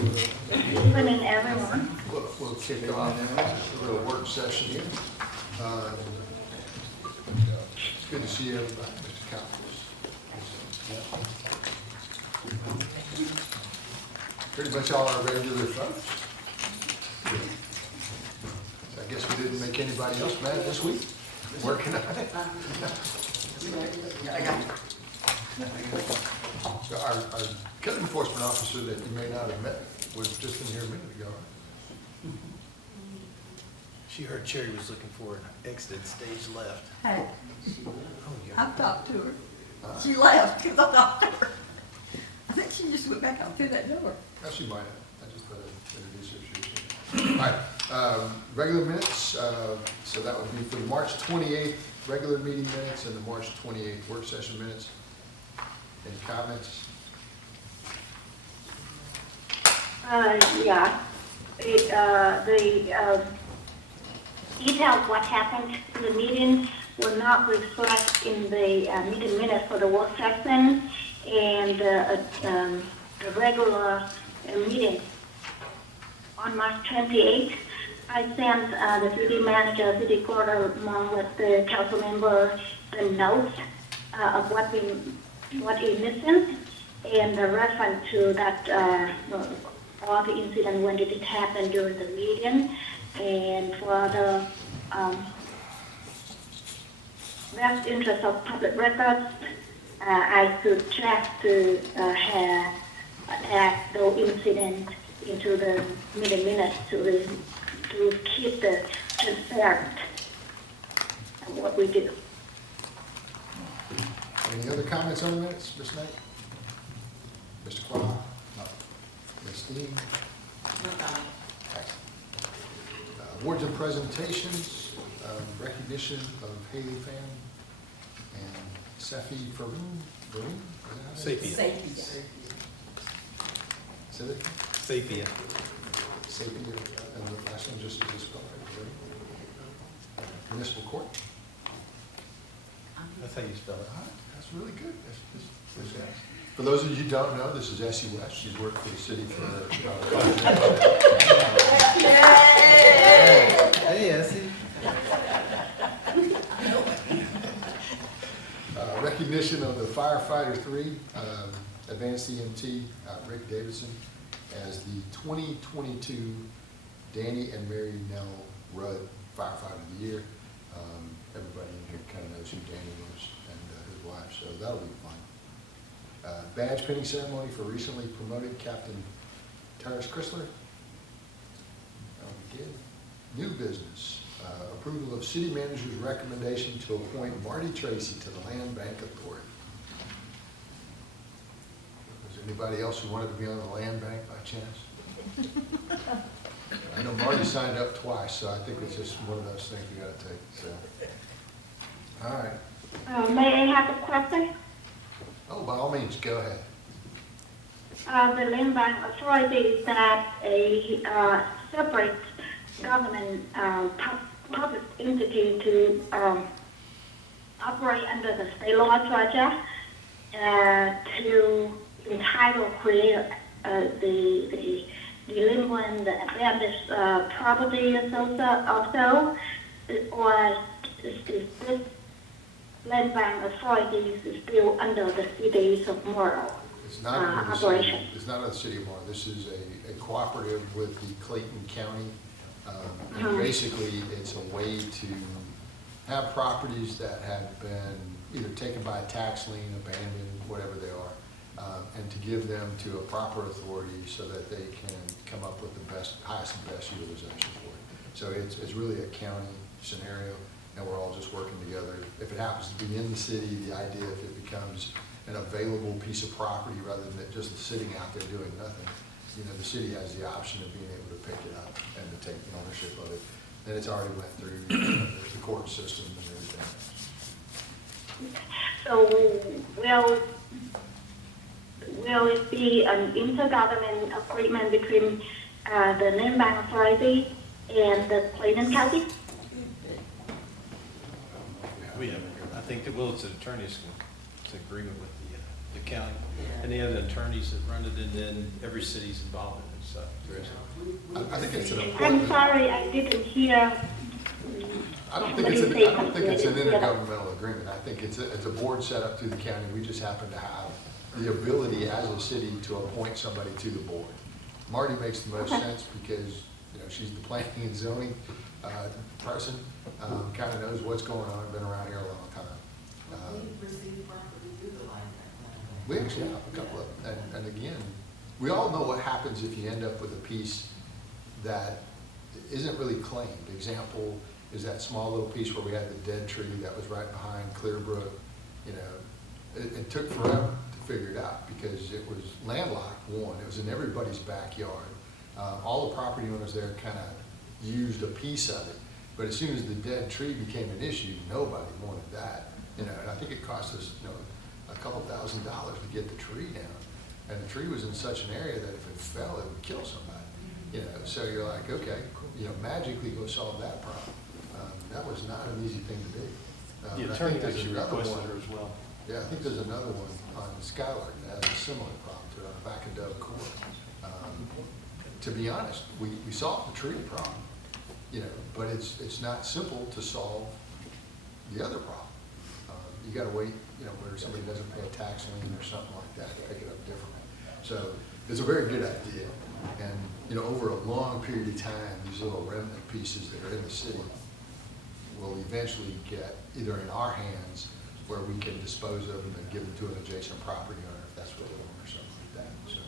Evening, everyone. We'll kick off a little work session here. It's good to see everybody, Mr. Counselors. Pretty much all our regular folks. So I guess we didn't make anybody else mad this week, working on it. So our code enforcement officer that you may not have met was just in here a minute ago. She heard Cherry was looking for an exited stage left. Hey, Oh, I yeah. talked to her. She left because I talked to her. I think she just went back out through that door. Oh, she might have. I just better introduce her. She was here. All right, regular minutes, so that would be for the March 28th regular meeting minutes and the March 28th work session minutes. Any comments? Yeah. The details what happened in the meeting will not reflect in the meeting minutes for the work session and the regular meeting. On March 28th, I sent the city manager, city clerk, along with the council member, the notes of what is missing and the reference to that all the incident when did it happen during the meeting, and for the best interest of public records, I suggest to add those incidents into the meeting minutes to keep the transparent of what we do. Any other comments on the minutes, Ms. Knight? Mr. Clark? No. Ms. Dean? No comment. Awards and presentations, recognition of Haley Pham and Sefi Faroon. Sapia. Safety. Say that again? Sapia. Sapia, and the last one just is spelled right. Municipal Court. That's how you spell it. All right, that's really good. For those of you who don't know, this is Essie West. She's worked for the city for. Hey, Essie. Recognition of the firefighter 3, advanced EMT, Rick Davidson, as the 2022 Danny and Mary Nell Rudd Firefighter of the Year. Everybody in here kind of knows who Danny was and his wife, so that'll be fun. Badge pinning ceremony for recently promoted Captain Terrence Chrysler. That'll be good. New business, approval of city manager's recommendation to appoint Marty Tracy to the Land Bank Authority. Was there anybody else who wanted to be on the Land Bank by chance? I know Marty signed up twice, so I think it's just one of those things we gotta take, so. All right. May I have a question? Oh, by all means, go ahead. The Land Bank Authority is that a separate government public entity to operate under the state law Georgia to entitle create the delinquent, the abandoned property also, or is this Land Bank Authority is still under the cities of Morrow? It's not under the operation. city. It's not under the city of Morrow. This is a cooperative with the Clayton County. And basically, it's a way to have properties that have been either taken by a tax lien, abandoned, whatever they are, and to give them to a proper authority so that they can come up with the highest and best utilization for it. So it's really a county scenario, and we're all just working together. If it happens to be in the city, the idea if it becomes an available piece of property rather than it just sitting out there doing nothing, you know, the city has the option of being able to pick it up and to take the ownership of it. And it's already went through the court system and everything. So will it be an intergovernmental agreement between the Land Bank Authority and the Clayton County? We haven't. I think the Williston attorneys can agreement with the county. And they have attorneys that run it, and then every city's involved in it and stuff. There is. I think it's an I'm important. sorry, I didn't hear. I don't What think do it's you an, I don't think it's an think? intergovernmental agreement. I think it's a board set up through the county. We just happen to have the ability as a city to appoint somebody to the board. Marty makes the most sense because, you know, she's the planning and zoning person, kind of knows what's going on, been around here a long time. We've received property utilize that plan. We actually have a couple of them. And again, we all know what happens if you end up with a piece that isn't really claimed. Example is that small little piece where we had the dead tree that was right behind Clearbrook. You know, it took forever to figure it out because it was landlocked, one, it was in everybody's backyard. All the property owners there kind of used a piece of it. But as soon as the dead tree became an issue, nobody wanted that. You know, and I think it cost us, you know, a couple $1,000s to get the tree down. And the tree was in such an area that if it fell, it would kill somebody. You know, so you're like, okay, you know, magically go solve that problem. That was not an easy thing to do. The and I attorney think there's actually another requested one- her as well. Yeah, I think there's another one on Skylark that has a similar problem to it on the back of Dove Court. To be honest, we solved the tree problem, you know, but it's not simple to solve the other problem. You gotta wait, you know, where somebody doesn't pay a tax lien or something like that to pick it up differently. So it's a very good idea. And, you know, over a long period of time, these little remnant pieces that are in the city will eventually get either in our hands where we can dispose of them and give them to an adjacent property owner if that's what they want or something like that. So,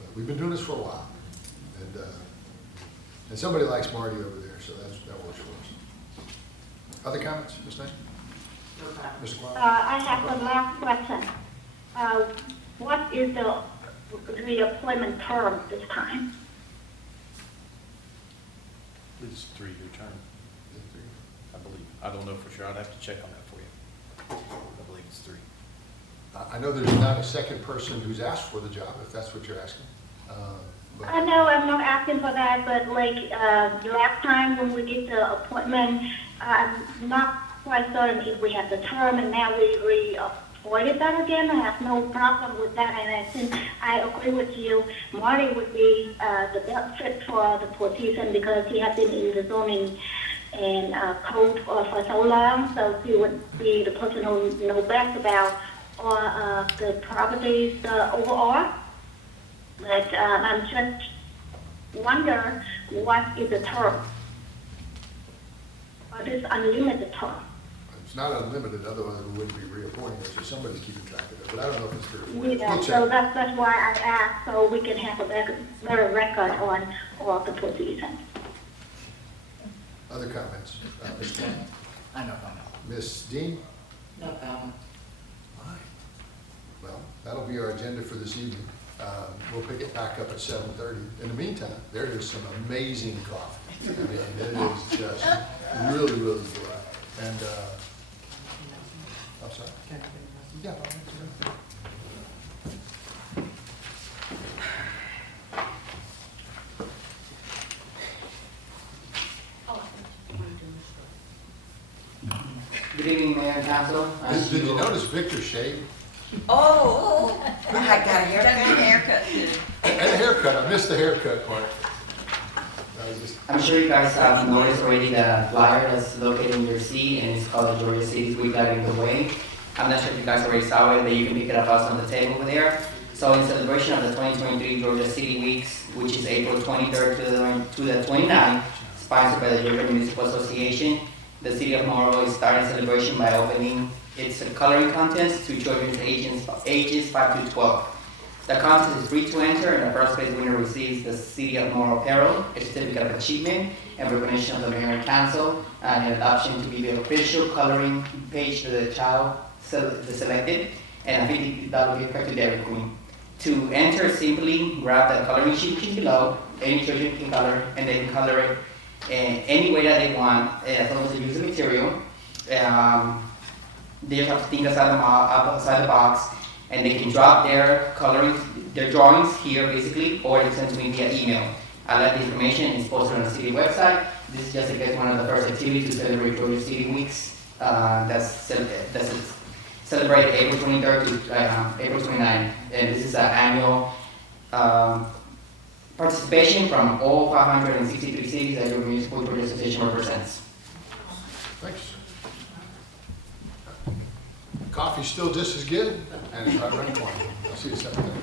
but we've been doing this for a while. And somebody likes Marty over there, so that works for us. Other comments, Ms. Knight? No problem. Mr. Klein? I have a last question. What is the reappointment term this time? It's a 3-year term, I believe. I don't know for sure. I'd have to check on that for you. I believe it's 3. I know there's not a second person who's asked for the job, if that's what you're asking. But- I know I'm not asking for that, but like last time when we did the appointment, I'm not quite certain if we had the term, and now we reappointed that again. I have no problem with that, and I think I agree with you. Marty would be the best fit for the position because he has been in the zoning and code for so long, so he would be the person who knows best about all the properties overall. But I'm just wonder what is the term? Or this unlimited term? It's not unlimited, otherwise we wouldn't be reappointing it, so somebody's keeping track of it, but I don't know if it's 3 or 4. Yeah, We'll so check. that's why I asked, so we can have a better record on all the positions. Other comments? Ms. Klein? I know, I know. Ms. Dean? No problem. Well, that'll be our agenda for this evening. We'll pick it back up at 7:30. In the meantime, there is some amazing coffee. I mean, it is just really, really good. And, I'm sorry? Yeah. Good evening, Mayor and Council. Did you notice Victor shaved? Oh, I got a Done haircut. a haircut too. And a haircut, I missed the haircut part. That was just, I'm sure you guys have noticed already the flyer that's located in your seat, and it's called the Georgia City's Week Lighting the Way. I'm not sure if you guys already saw it, but you can pick it up also on the table over there. So in celebration of the 2023 Georgia City Weeks, which is April 23rd to the 29th, sponsored by the Georgia Municipal Association, the City of Morrow is starting celebration by opening its coloring contest to children's ages 5 to 12. The contest is free to enter, and the first place winner receives the City of Morrow apparel, a certificate of achievement, and recognition of the Mayor and Council, and an option to be the official coloring page for the child selected, and a $50 gift card to Dairy Queen. To enter, simply grab the coloring sheet below. Any children can color, and they can color it any way that they want, as long as they use the material. They just have to think outside the box, and they can drop their drawings here basically, or they send to me via email. I let the information is posted on the city website. This is just, I guess, one of the first activities to celebrate Georgia City Weeks. That's celebrate April 23rd to April 29th. And this is an annual participation from all 563 cities that your municipal tourism association represents. Thanks. Coffee's still just as good, and it's right around the corner. I'll see you September.